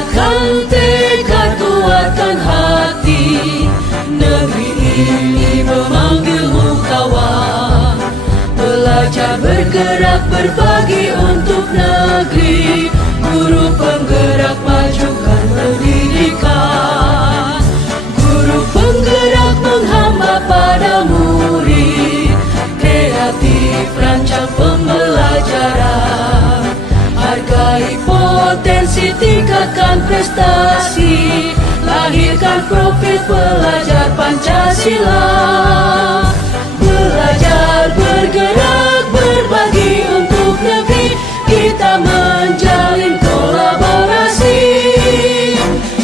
kuatkan tekad, kuatkan hati. Negeri ini memanggilmu kawan. Belajar, bergerak, berbagi untuk negeri. Guru penggerak, majukan pendidikan. Guru penggerak menghamba pada murid. Kreatif, rancang pembelajaran. Hargai potensi, tingkatkan prestasi. Lahirkan profil pelajar Pancasila. Belajar, bergerak, berbagi untuk negeri. Kita menjalin kolaborasi.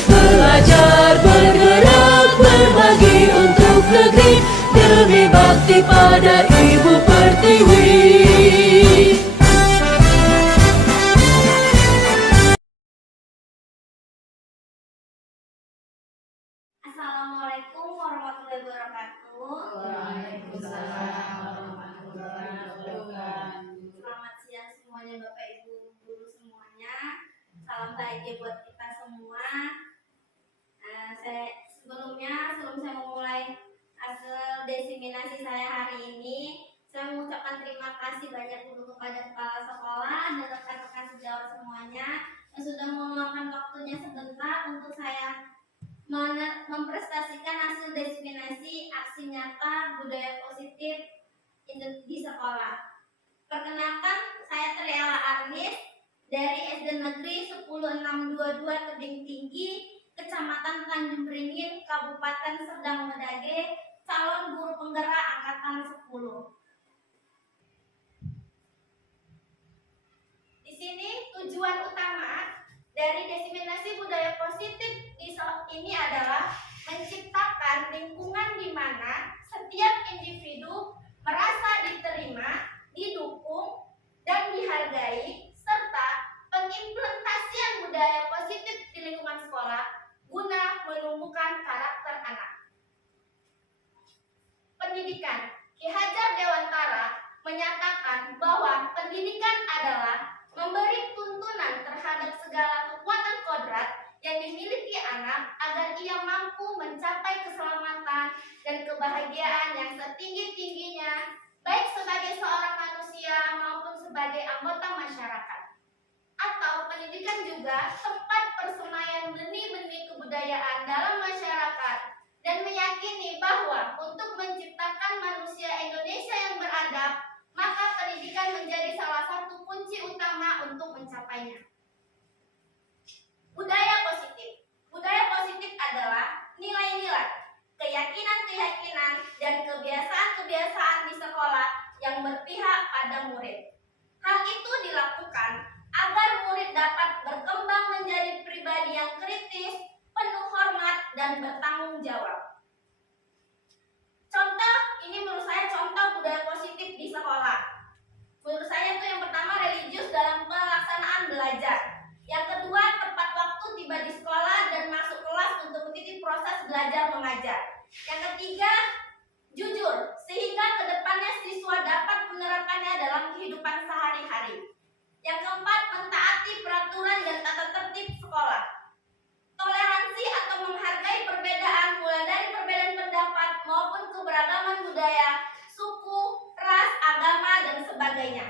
Belajar, bergerak, berbagi untuk negeri. Demi bakti pada Ibu Pertiwi. Assalamualaikum warahmatullahi wabarakatuh. Waalaikumsalam warahmatullahi wabarakatuh. Selamat siang semuanya, Bapak Ibu guru semuanya. Salam bahagia buat kita semua. Sebelum saya memulai hasil diseminasi saya hari ini, saya mengucapkan terima kasih banyak dulu kepada kepala sekolah dan rekan-rekan sejawat semuanya yang sudah meluangkan waktunya sebentar untuk saya memprestasikan hasil diseminasi aksi nyata budaya positif di sekolah. Perkenalkan, saya Triela Arnis dari SD Negeri 10622 Tebing Tinggi, Kecamatan Tanjung Beringin, Kabupaten Serdang Bedagai, calon guru penggerak angkatan 10. Di sini tujuan utama dari diseminasi budaya positif ini adalah menciptakan lingkungan di mana setiap individu merasa diterima, didukung, dan dihargai, serta pengimplementasian budaya positif di lingkungan sekolah guna menumbuhkan karakter anak. Pendidikan. Ki Hajar Dewantara menyatakan bahwa pendidikan adalah memberi tuntunan terhadap segala kekuatan kodrat yang dimiliki anak agar ia mampu mencapai keselamatan dan kebahagiaan yang setinggi-tingginya, baik sebagai seorang manusia maupun sebagai anggota masyarakat. Atau pendidikan juga tempat persemaian benih-benih kebudayaan dalam masyarakat dan meyakini bahwa untuk menciptakan manusia Indonesia yang beradab, maka pendidikan menjadi salah satu kunci utama untuk mencapainya. Budaya positif. Budaya positif adalah nilai-nilai, keyakinan-keyakinan, dan kebiasaan-kebiasaan di sekolah yang berpihak pada murid. Hal itu dilakukan agar murid dapat berkembang menjadi pribadi yang kritis, penuh hormat, dan bertanggung jawab. Contoh, ini menurut saya contoh budaya positif di sekolah. Menurut saya itu yang pertama religius dalam pelaksanaan belajar. Yang kedua, tepat waktu tiba di sekolah dan masuk kelas untuk mengikuti proses belajar mengajar. Yang ketiga, jujur, sehingga kedepannya siswa dapat menerapkannya dalam kehidupan sehari-hari. Yang keempat, mentaati peraturan dan tata tertib sekolah. Toleransi atau menghargai perbedaan, mulai dari perbedaan pendapat maupun keberagaman budaya, suku, ras, agama, dan sebagainya.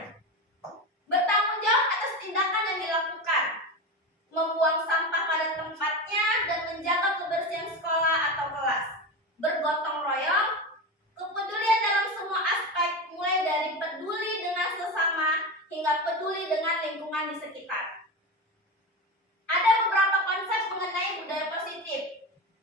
Bertanggung jawab atas tindakan yang dilakukan. Membuang sampah pada tempatnya dan menjaga kebersihan sekolah atau kelas. Bergotong royong, kepedulian dalam semua aspek, mulai dari peduli dengan sesama hingga peduli dengan lingkungan di sekitar. Ada beberapa konsep mengenai budaya positif,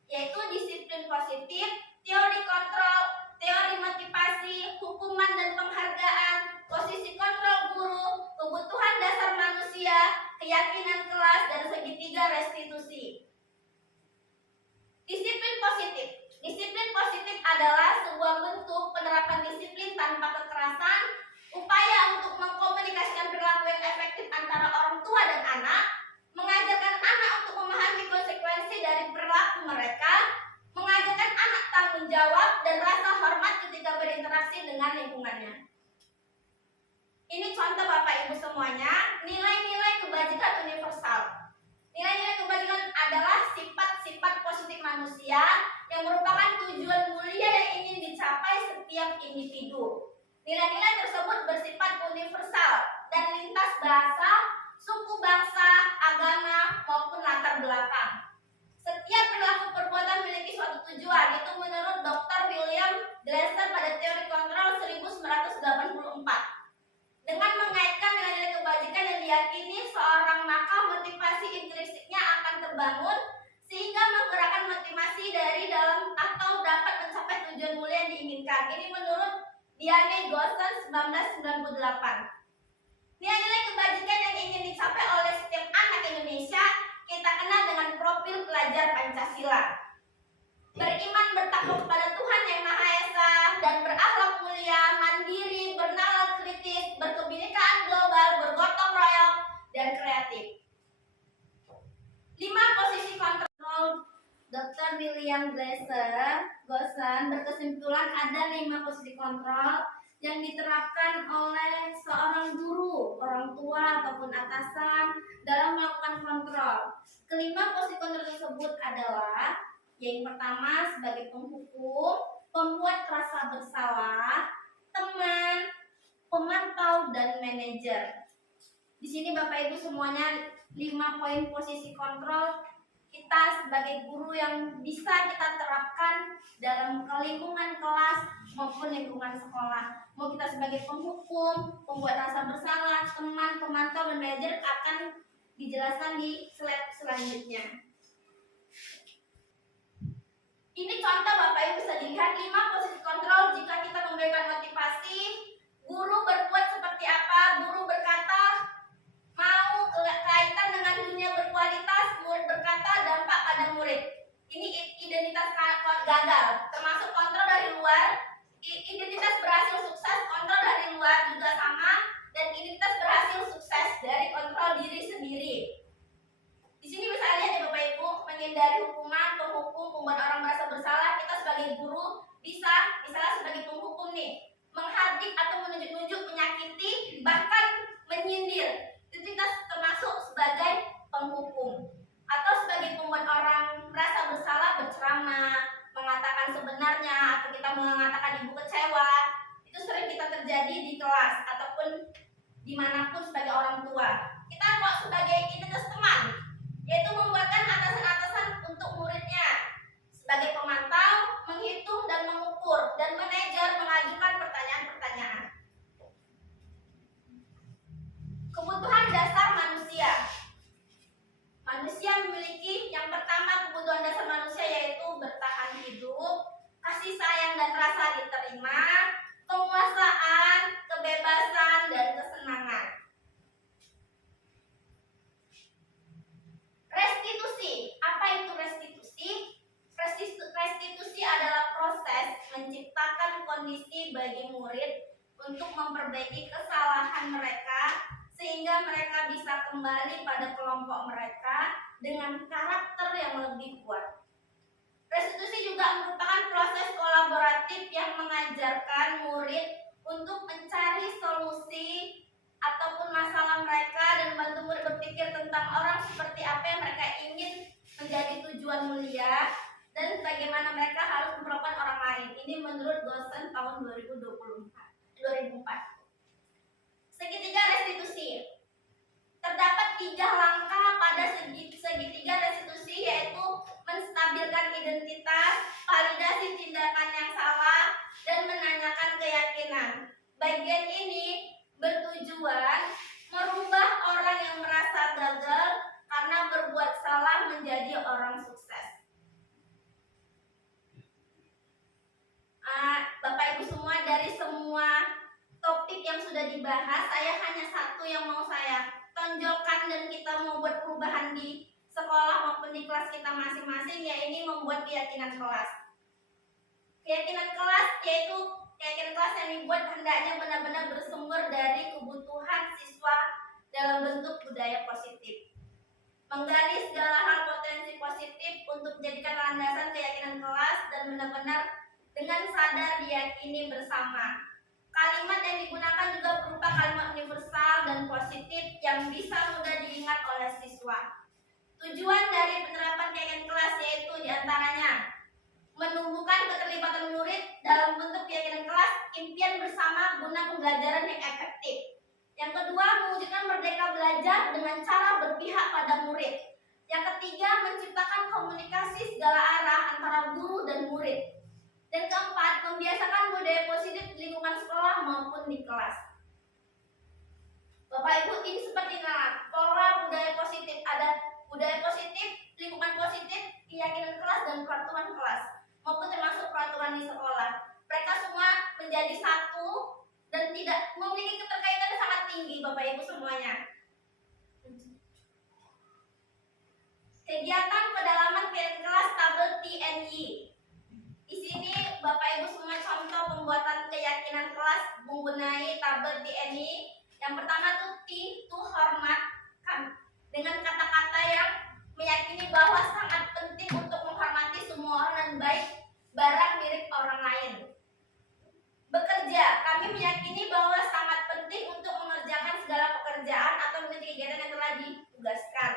yaitu disiplin positif, teori kontrol, teori motivasi, hukuman dan penghargaan, posisi kontrol guru, kebutuhan dasar manusia, keyakinan kelas, dan segitiga restitusi. Disiplin positif. Disiplin positif adalah sebuah bentuk penerapan disiplin tanpa kekerasan, upaya untuk mengkomunikasikan perilaku yang efektif antara orang tua dan anak, mengajarkan anak untuk memahami konsekuensi dari perilaku mereka, mengajarkan anak tanggung jawab dan rasa hormat ketika berinteraksi dengan lingkungannya. Ini contoh Bapak Ibu semuanya, nilai-nilai kebajikan universal. Nilai-nilai kebajikan universal dan lintas bahasa, suku bangsa, agama, maupun latar belakang. Setiap perilaku perbuatan memiliki suatu tujuan, itu menurut Dr. William Glasser pada teori kontrol 1984. Dengan mengaitkan dengan nilai kebajikan yang diyakini seorang, maka motivasi intrinsiknya akan terbangun sehingga menggerakkan motivasi dari dalam atau dapat mencapai tujuan mulia yang diinginkan. Ini menurut Diane Gossen 1998. Nilai-nilai kebajikan yang ingin dicapai oleh setiap anak Indonesia kita kenal dengan profil pelajar Pancasila. Beriman bertakwa kepada Tuhan Yang Maha Esa dan berakhlak mulia, mandiri, bernalar kritis, berkebinekaan global, bergotong royong, dan kreatif. 5 posisi kontrol Dr. William Gossen berkesimpulan ada 5 posisi kontrol yang diterapkan oleh seorang guru, orang tua, ataupun atasan dalam melakukan kontrol. Kelima posisi kontrol tersebut adalah yang pertama sebagai penghukum, pembuat rasa bersalah, teman, pemantau, dan manajer. Di sini Bapak Ibu semuanya 5 poin posisi kontrol kita sebagai guru yang bisa kita terapkan dalam lingkungan kelas maupun lingkungan sekolah. Mau kita sebagai penghukum, pembuat rasa bersalah, teman, pemantau, dan manajer akan dijelaskan di slide selanjutnya. Ini contoh Bapak Ibu bisa dilihat 5 posisi kontrol jika kita memberikan motivasi. Guru berbuat seperti apa? Guru berkata mau kaitan dengan dunia berkualitas, murid berkata dampak pada murid. Ini identitas gagal, termasuk kontrol dari luar. Identitas berhasil sukses, kontrol dari luar juga sama, dan identitas berhasil sukses dari kontrol diri sendiri. Di sini bisa lihat ya Bapak Ibu, menghindari hukuman, penghukum, membuat orang merasa bersalah. Kita sebagai guru bisa, misalnya sebagai penghukum nih, menghardik atau menunjuk-nunjuk, menyakiti, bahkan menyindir. Itu kita termasuk sebagai penghukum. Atau sebagai pembuat orang merasa bersalah, berceramah, mengatakan sebenarnya, atau kita mengatakan ibu kecewa. Itu sering kita terjadi di kelas ataupun dimanapun sebagai orang tua. Kita kok sebagai identitas teman, yaitu membuatkan atasan-atasan untuk muridnya. Sebagai pemantau, menghitung dan mengukur, dan manajer mengajukan pertanyaan-pertanyaan. Kebutuhan dasar manusia. Manusia memiliki yang pertama kebutuhan dasar manusia yaitu bertahan hidup, kasih sayang dan rasa diterima, penguasaan, kebebasan, dan kesenangan. Restitusi. Apa itu restitusi? Restitusi adalah proses menciptakan kondisi bagi murid untuk memperbaiki kesalahan mereka sehingga mereka bisa kembali pada kelompok mereka dengan karakter yang lebih kuat. Restitusi juga merupakan proses kolaboratif yang mengajarkan murid untuk mencari solusi ataupun masalah mereka dan membantu murid berpikir tentang orang seperti apa yang mereka ingin menjadi tujuan mulia dan bagaimana mereka harus memperlakukan orang lain. Ini menurut Gossen tahun 2004. Segitiga restitusi. Terdapat 3 langkah pada segitiga restitusi, yaitu menstabilkan identitas, validasi tindakan yang salah, dan menanyakan keyakinan. Bagian ini bertujuan merubah orang yang merasa gagal karena berbuat salah menjadi orang sukses. Bapak Ibu semua, dari semua topik yang sudah dibahas, saya hanya satu yang mau saya tonjolkan dan kita mau buat perubahan di sekolah maupun di kelas kita masing-masing, yaitu membuat keyakinan kelas. Keyakinan kelas yaitu keyakinan kelas yang dibuat hendaknya benar-benar bersumber dari kebutuhan siswa dalam bentuk budaya positif. Menggali segala hal potensi positif untuk menjadikan landasan keyakinan kelas dan benar-benar dengan sadar diyakini bersama. Kalimat yang digunakan juga berupa kalimat universal dan positif yang bisa mudah diingat oleh siswa. Tujuan dari penerapan keyakinan kelas yaitu diantaranya menumbuhkan keterlibatan murid dalam bentuk keyakinan kelas, impian bersama guna pembelajaran yang efektif. Yang kedua, mewujudkan merdeka belajar dengan cara berpihak pada murid. Yang ketiga, menciptakan komunikasi segala arah antara guru dan murid. Dan keempat, membiasakan budaya positif di lingkungan sekolah maupun di kelas. Bapak Ibu, ini seperti pola budaya positif. Ada budaya positif, lingkungan positif, keyakinan kelas, dan peraturan kelas, maupun termasuk peraturan di sekolah. Mereka semua menjadi satu dan tidak memiliki keterkaitan yang sangat tinggi, Bapak Ibu semuanya. Kegiatan pendalaman kelas tabel TNI. Di sini Bapak Ibu semua contoh pembuatan keyakinan kelas menggunakan tabel TNI. Yang pertama tuh T itu hormatkan, dengan kata-kata yang meyakini bahwa sangat penting untuk menghormati semua orang dan baik barang milik orang lain. Bekerja, kami meyakini bahwa sangat penting untuk mengerjakan segala pekerjaan atau mengerjakan kegiatan yang telah ditugaskan.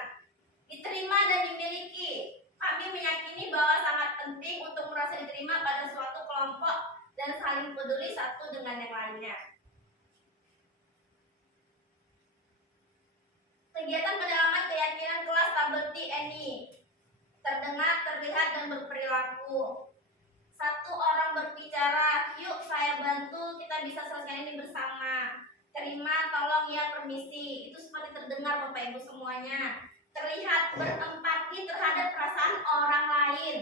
Diterima dan dimiliki, kami meyakini bahwa sangat penting untuk merasa diterima pada suatu kelompok dan saling peduli satu dengan yang lainnya. Kegiatan pendalaman keyakinan kelas tabel TNI. Terdengar, terlihat, dan berperilaku. Satu orang berbicara, yuk saya bantu, kita bisa selesaikan ini bersama. Terima, tolong, ya, permisi. Itu seperti terdengar Bapak Ibu semuanya. Terlihat, berempati terhadap perasaan orang lain.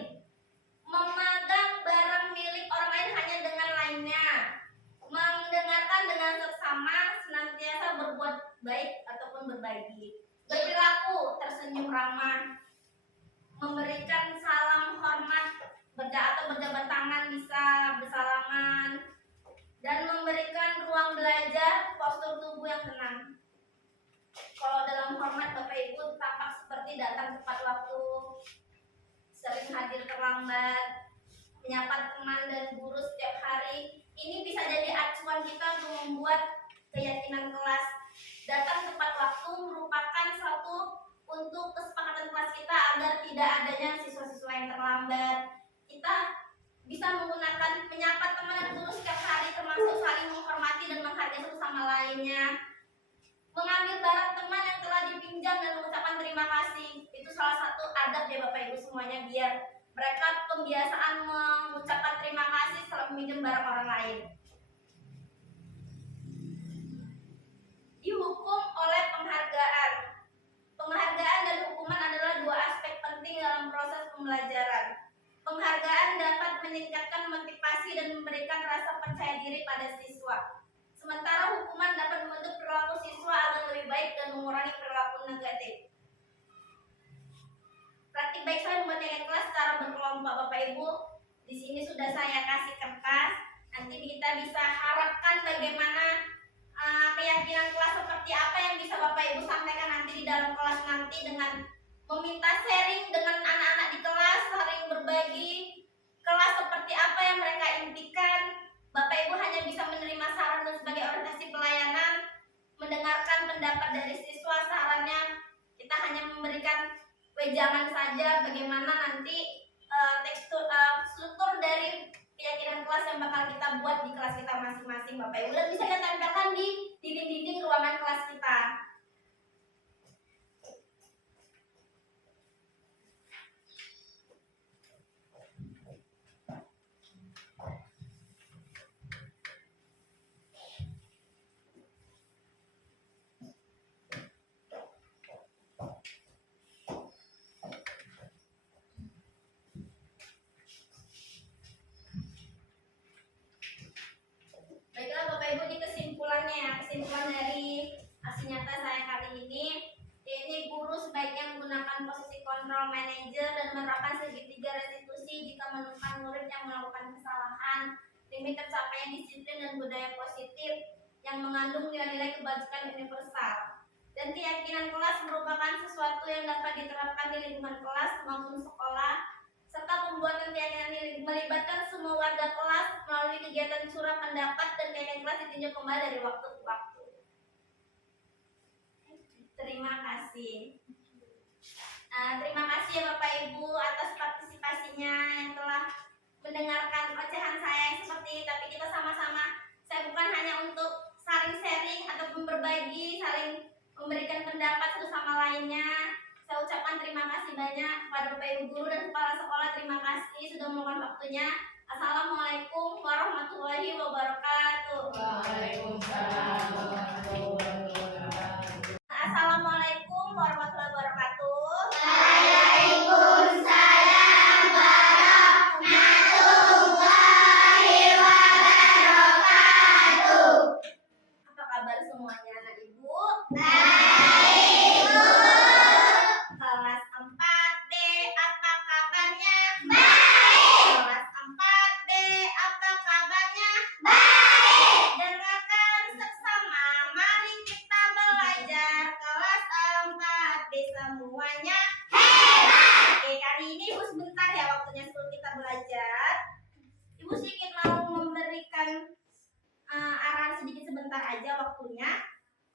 Memegang barang milik orang lain hanya dengan lainnya. Mendengarkan dengan seksama, senantiasa berbuat baik ataupun berbagi. Berperilaku, tersenyum ramah. Memberikan salam hormat atau berjabat tangan, bisa bersalaman, dan memberikan ruang belajar, postur tubuh yang tenang. Kalau dalam hormat Bapak Ibu tampak seperti datang tepat waktu, sering hadir terlambat, menyapa teman dan guru setiap hari. Ini bisa jadi acuan kita untuk membuat keyakinan kelas. Datang tepat waktu merupakan satu untuk kesepakatan kelas kita agar tidak adanya siswa-siswa yang terlambat. Kita bisa menggunakan menyapa teman dan guru setiap hari, termasuk saling menghormati dan menghargai satu sama lainnya. Mengambil barang teman yang telah dipinjam dan mengucapkan terima kasih. Itu salah satu adab ya Bapak Ibu semuanya, biar mereka kebiasaan mengucapkan terima kasih setelah meminjam barang orang lain. Dihukum oleh penghargaan. Penghargaan dan hukuman adalah dua aspek penting dalam proses pembelajaran. Penghargaan dapat meningkatkan motivasi dan memberikan rasa percaya diri pada siswa. Sementara hukuman dapat membentuk perilaku siswa agar lebih baik dan mengurangi perilaku negatif. Praktik baik saya membuat nilai kelas secara berkelompok Bapak Ibu. Di sini sudah saya kasih kertas. Nanti kita bisa harapkan bagaimana keyakinan kelas seperti apa yang bisa Bapak Ibu sampaikan nanti di dalam kelas nanti dengan meminta sharing dengan anak-anak di kelas, saling berbagi kelas seperti apa yang mereka impikan. Bapak Ibu hanya bisa menerima saran dan sebagai orientasi pelayanan, mendengarkan pendapat dari siswa, sarannya kita hanya memberikan wejangan saja bagaimana nanti struktur dari keyakinan kelas yang bakal kita buat di kelas kita masing-masing Bapak Ibu, dan bisa kita tempelkan di dinding-dinding ruangan kelas kita. Baiklah Bapak Ibu, di kesimpulan dari aksi nyata saya kali ini guru sebaiknya menggunakan posisi kontrol manajer dan menerapkan segitiga restitusi jika menemukan murid yang melakukan kesalahan demi tercapainya disiplin dan budaya positif yang mengandung nilai-nilai kebajikan universal. Dan keyakinan kelas merupakan sesuatu yang dapat diterapkan di lingkungan kelas maupun sekolah, serta pembuatan keyakinan ini melibatkan semua warga kelas melalui kegiatan surah pendapat dan keyakinan kelas ditinjau kembali dari waktu ke waktu. Terima kasih. Terima kasih ya Bapak Ibu atas partisipasinya yang telah mendengarkan ocehan saya yang seperti ini. Tapi kita sama-sama, saya bukan hanya untuk saling sharing ataupun berbagi, saling memberikan pendapat satu sama lainnya. Saya ucapkan terima kasih banyak kepada Bapak Ibu guru dan kepala sekolah. Terima kasih sudah meluangkan waktunya. Assalamualaikum warahmatullahi wabarakatuh. Waalaikumsalam warahmatullahi wabarakatuh. Assalamualaikum warahmatullahi wabarakatuh. Waalaikumsalam warahmatullahi wabarakatuh. Apa kabar semuanya anak ibu? Baik, Bu. Kelas 4B, apa kabarnya? Baik. Kelas 4B, apa kabarnya? Baik. Dengarkan seksama, mari kita belajar. Kelas 4B semuanya. Oke, kali ini Ibu sebentar ya waktunya sebelum kita belajar. Ibu sedikit mau memberikan arahan sedikit sebentar aja waktunya.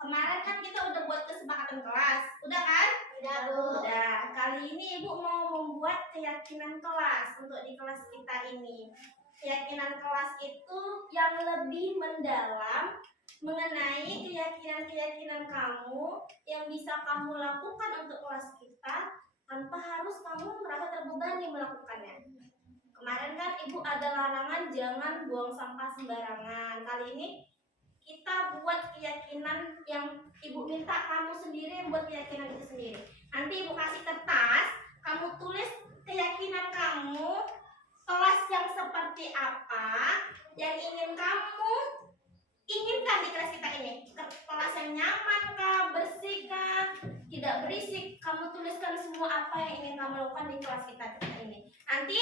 Kemarin kan kita udah buat kesepakatan kelas, udah kan? Udah, Bu. Udah. Kali ini Ibu mau membuat keyakinan kelas untuk di kelas kita ini. Keyakinan kelas itu yang lebih mendalam mengenai keyakinan-keyakinan kamu yang bisa kamu lakukan untuk kelas kita tanpa harus kamu merasa terbebani melakukannya. Kemarin kan Ibu ada larangan jangan buang sampah sembarangan. Kali ini kita buat keyakinan yang Ibu minta kamu sendiri yang buat keyakinan itu sendiri. Nanti Ibu kasih kertas, kamu tulis keyakinan kamu, kelas yang seperti apa yang ingin kamu inginkan di kelas kita ini. Kelas yang nyaman kah, bersih kah, tidak berisik. Kamu tuliskan semua apa yang ingin kamu lakukan di kelas kita ini. Nanti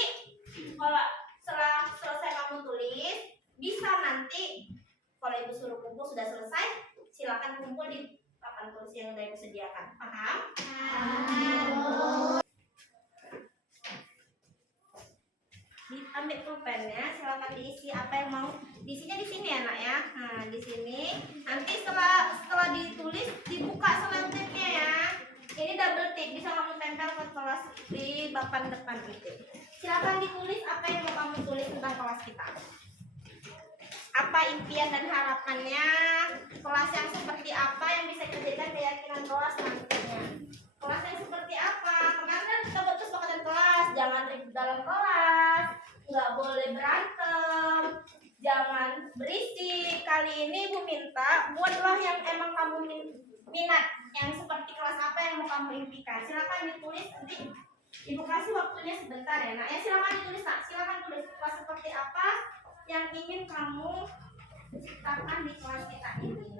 kalau setelah selesai kamu tulis, bisa nanti kalau Ibu suruh kumpul sudah selesai, silakan kumpul di papan tulis yang sudah Ibu sediakan. Paham? Ambil pulpennya, silakan diisi apa yang mau. Diisinya di sini ya, Nak ya. Nah, di sini. Nanti setelah ditulis dibuka selanjutnya ya. Ini double tick, bisa kamu tempel ke kelas di papan depan itu. Silakan ditulis apa yang mau kamu tulis tentang kelas kita. Apa impian dan harapannya, kelas yang seperti apa yang bisa dijadikan keyakinan kelas nantinya. Kelas yang seperti apa? Kemarin kan kita buat kesepakatan kelas, jangan ribut dalam kelas, nggak boleh berantem, jangan berisik. Kali ini Ibu minta buatlah yang emang kamu minat, yang seperti kelas apa yang mau kamu impikan. Silakan ditulis, nanti Ibu kasih waktunya sebentar ya, Nak. Ya silakan ditulis, Nak. Silakan tulis kelas seperti apa yang ingin kamu ciptakan di kelas kita ini.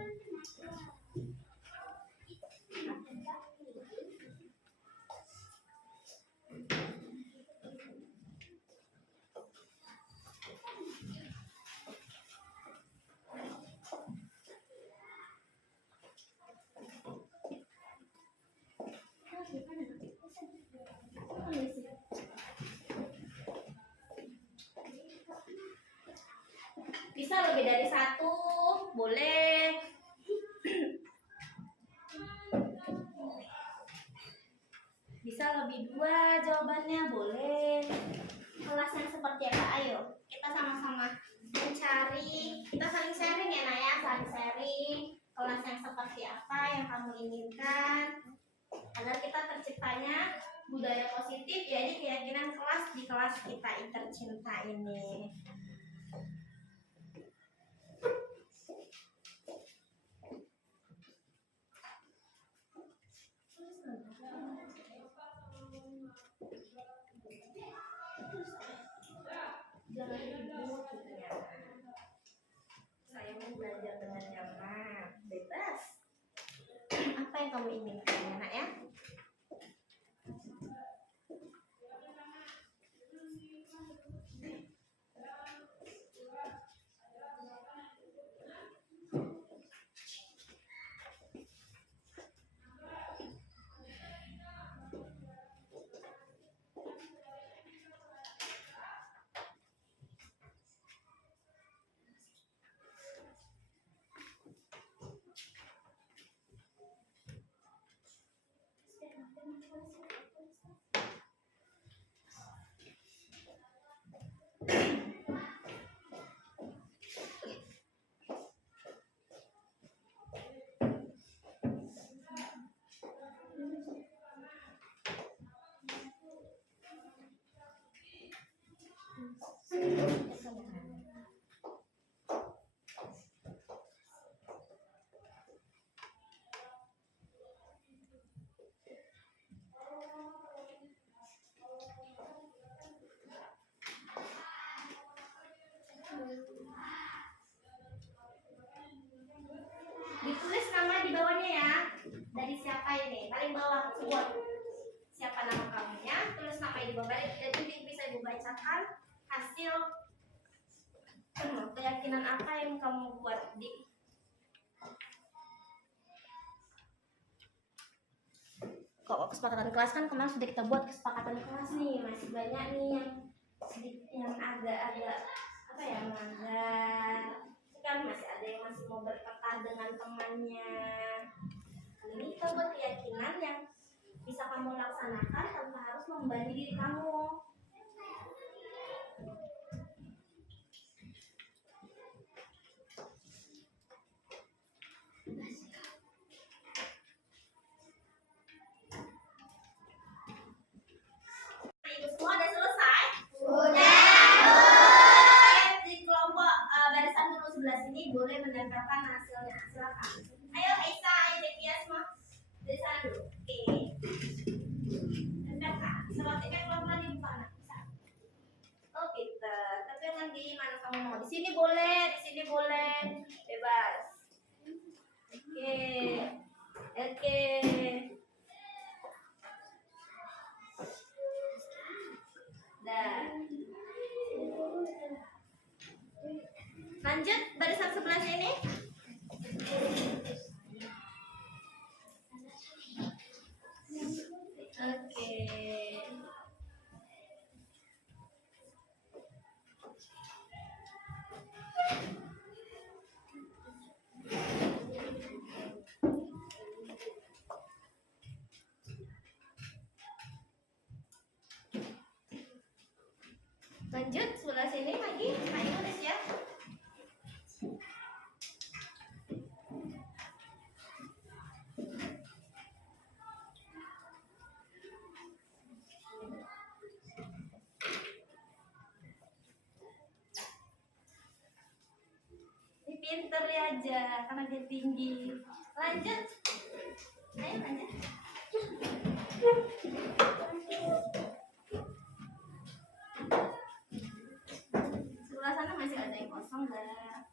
Bisa lebih dari satu, boleh. Bisa lebih dua jawabannya, boleh. Kelas yang seperti apa? Ayo, kita sama-sama mencari. Kita saling sharing ya, Nak ya, saling sharing. Kelas yang seperti apa yang kamu inginkan agar kita terciptanya budaya positif, yaitu keyakinan kelas di kelas kita yang tercinta ini. Jangan ribut gitu ya. Saya mau belajar dengan nyaman, bebas. Apa yang kamu inginkan ya, Nak ya? Jadi siapa ini? Paling bawah sebut. Siapa nama kamunya? Tulis nama di bawah. Jadi bisa ibu bacakan hasil keyakinan apa yang kamu buat di kok kesepakatan kelas kan kemarin sudah kita buat kesepakatan kelas nih, masih banyak nih yang agak-agak apa ya, melanggar kan, masih ada yang masih mau berkata dengan temannya. Kali ini kita buat keyakinan yang bisa kamu laksanakan tanpa harus membebani diri kamu. Ibu semua udah selesai? Di kelompok barisan dulu sebelah sini boleh menempelkan hasilnya. Silakan. Ayo Aisyah, ayo Devia semua dari sana dulu. Oke. Tempelkan. Selotiknya pelan-pelan dibuka anak. Bisa. Oh pinter. Tapi jangan di mana kamu mau. Di sini boleh, di sini boleh. Bebas. Oke. Oke. Lanjut barisan sebelah sini. Oke. Lanjut sebelah sini lagi. Ayo tulis ya. Ini pinter ya aja karena dia tinggi. Lanjut. Ayo lanjut. Sebelah sana masih ada yang kosong enggak?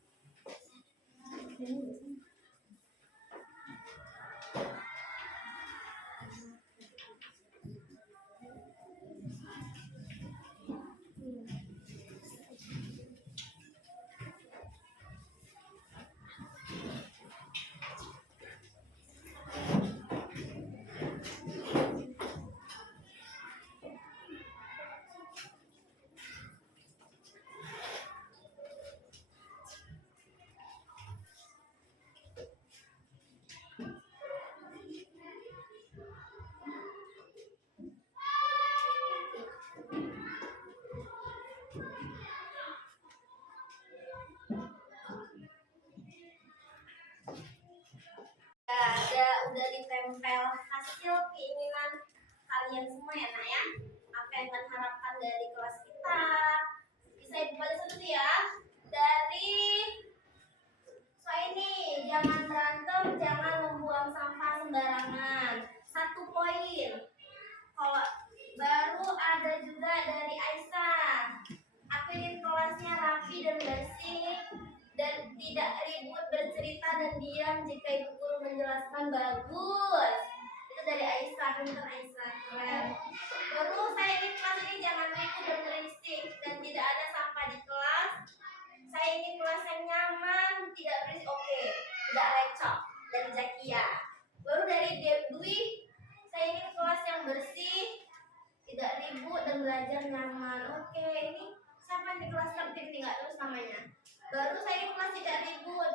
Udah ditempel hasil keinginan kalian semua ya nak ya. Apa yang kalian harapkan dari kelas kita? Bisa ibu baca satu ya. Dari ini jangan berantem, jangan membuang sampah sembarangan. 1 poin. Kalau baru ada juga dari Aisyah. Aku ingin kelasnya rapi dan bersih dan tidak ribut, bercerita dan diam jika ibu guru menjelaskan. Bagus. Itu dari Aisyah, pintar Aisyah, keren. Baru saya ingin kelas ini jangan ribut dan berisik dan tidak ada sampah di kelas. Saya ingin kelas yang nyaman, tidak berisik. Oke, tidak lecok dari Zakia. Baru dari Dwi, saya ingin kelas yang bersih, tidak ribut dan belajar nyaman. Oke, ini siapa di kelas tertib nih, nggak terus namanya. Baru saya ingin kelas tidak ribut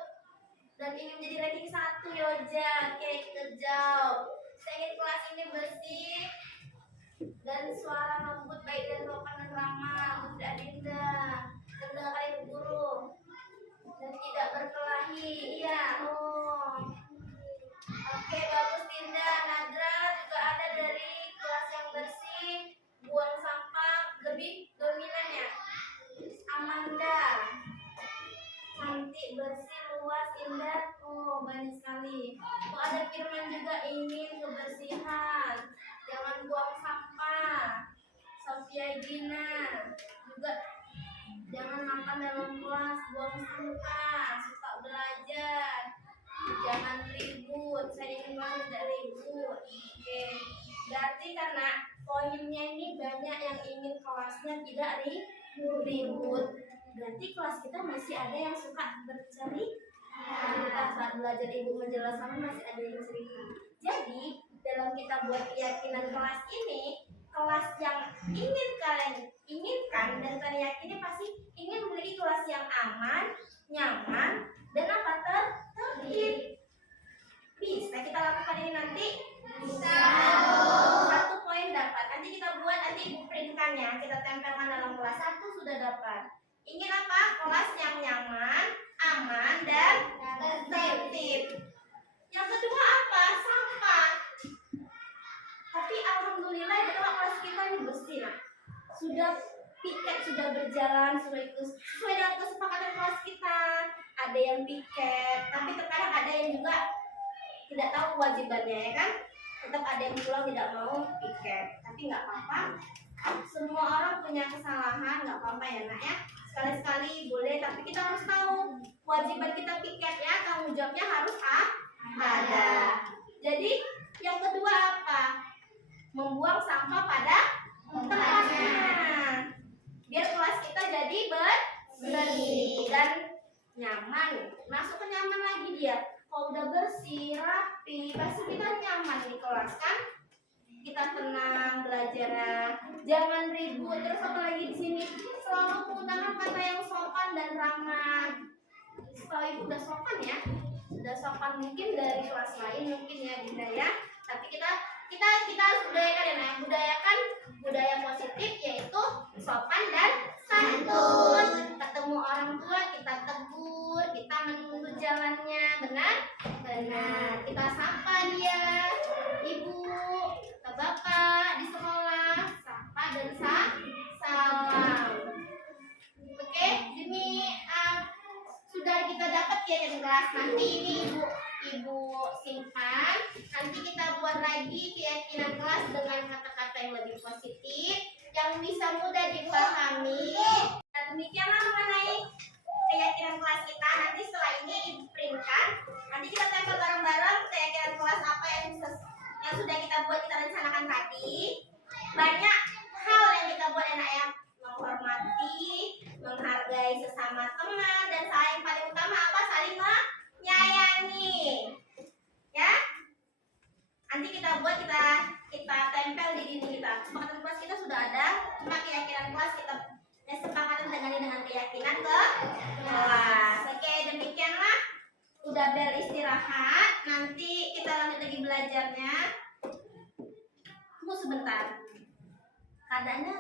dan ingin menjadi ranking 1 Yoja. Oke, terjauh. Saya ingin kelas ini bersih dan suara lembut, baik dan sopan dan ramah, tidak indah, rendah kali guru dan tidak berkelahi. Iya. Oh. Oke, bagus Dinda. Nadra juga ada dari kelas yang bersih, buang sampah, lebih dominan ya. Amanda, cantik, bersih, luas, indah. Oh, banyak sekali. Oh, ada Firman juga ingin kebersihan, jangan buang sampah. Sofia Gina juga jangan makan dalam kelas, buang sampah, suka belajar, jangan ribut. Saya ingin kelas tidak ribut. Oke. Berarti karena poinnya ini banyak yang ingin kelasnya tidak ribut. Berarti kelas kita masih ada yang suka bercerita saat belajar ibu menjelaskan, masih ada yang cerita. Jadi dalam kita buat keyakinan kelas ini, kelas yang ingin kalian inginkan dan kalian yakini pasti ingin memiliki kelas yang aman, nyaman, dan apa tertib. Bisa kita lakukan ini nanti? Bisa. 1 poin dapat. Nanti kita buat, nanti ibu printkan ya. Kita tempelkan dalam kelas. 1 sudah dapat. Ingin apa? Kelas yang nyaman, aman, dan tertib. Yang kedua apa? Sampah. Tapi alhamdulillah di kelas kita ini bersih. Nah, sudah piket sudah berjalan sesuai dengan kesepakatan kelas kita. Ada yang piket, tapi terkadang ada yang juga tidak tahu kewajibannya, ya kan? Tetap ada yang pulang tidak mau piket, tapi nggak apa-apa. Semua orang punya kesalahan, nggak apa-apa ya nak ya. Sekali-sekali boleh, tapi kita harus tahu kewajiban kita piket ya, tanggung jawabnya harus ada. Jadi yang kedua apa? Membuang sampah pada tempatnya. Biar kelas kita jadi bersih dan nyaman. Masuk ke nyaman lagi dia. Kalau udah bersih, rapi, pasti kita nyaman di kelas kan? Kita tenang belajarnya, jangan ribut. Terus apa lagi di sini? Selalu menggunakan kata yang sopan dan ramah. Setelah ibu udah sopan ya, udah sopan mungkin dari kelas lain mungkin ya Dinda ya. Tapi kita harus budayakan ya, nah budayakan budaya positif yaitu sopan dan santun. Ketemu orang tua kita tegur, kita menunggu jalannya, benar? Benar. Kita sapa dia, ibu, atau bapak di sekolah, sapa dan salam. Oke, ini sudah kita dapat ya di kelas. Nanti ini ibu simpan. Nanti kita buat lagi keyakinan kelas dengan kata-kata yang lebih positif, yang bisa mudah dipahami. Nah, demikianlah mengenai keyakinan kelas kita. Nanti setelah ini ibu printkan. Nanti kita tempel bareng-bareng keyakinan kelas apa yang sudah kita buat, kita rencanakan tadi. Banyak hal yang kita buat enak ya. Menghormati, menghargai sesama teman, dan yang paling utama apa? Saling menyayangi. Ya. Nanti kita buat, kita tempel di dinding kita. Kesepakatan kelas kita sudah ada, cuma keyakinan kelas kita sepakatan dengan keyakinan ke kelas. Oke, demikianlah. Udah bel istirahat. Nanti kita lanjut lagi belajarnya. Tunggu sebentar. Keadaannya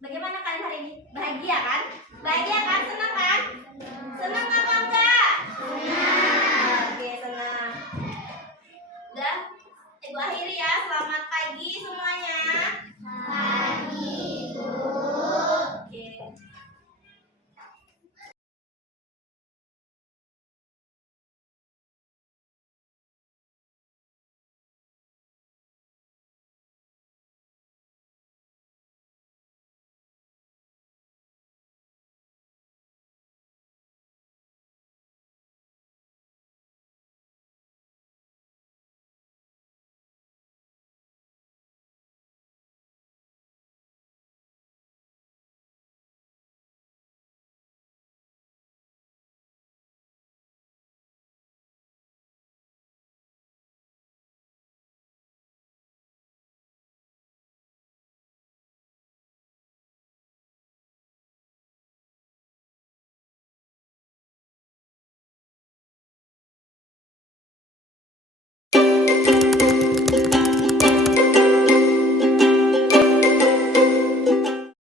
bagaimana kalian hari ini? Bahagia kan? Bahagia kan? Senang kan? Senang apa enggak? Senang. Oke, senang. Udah, ibu akhiri ya. Selamat pagi semuanya.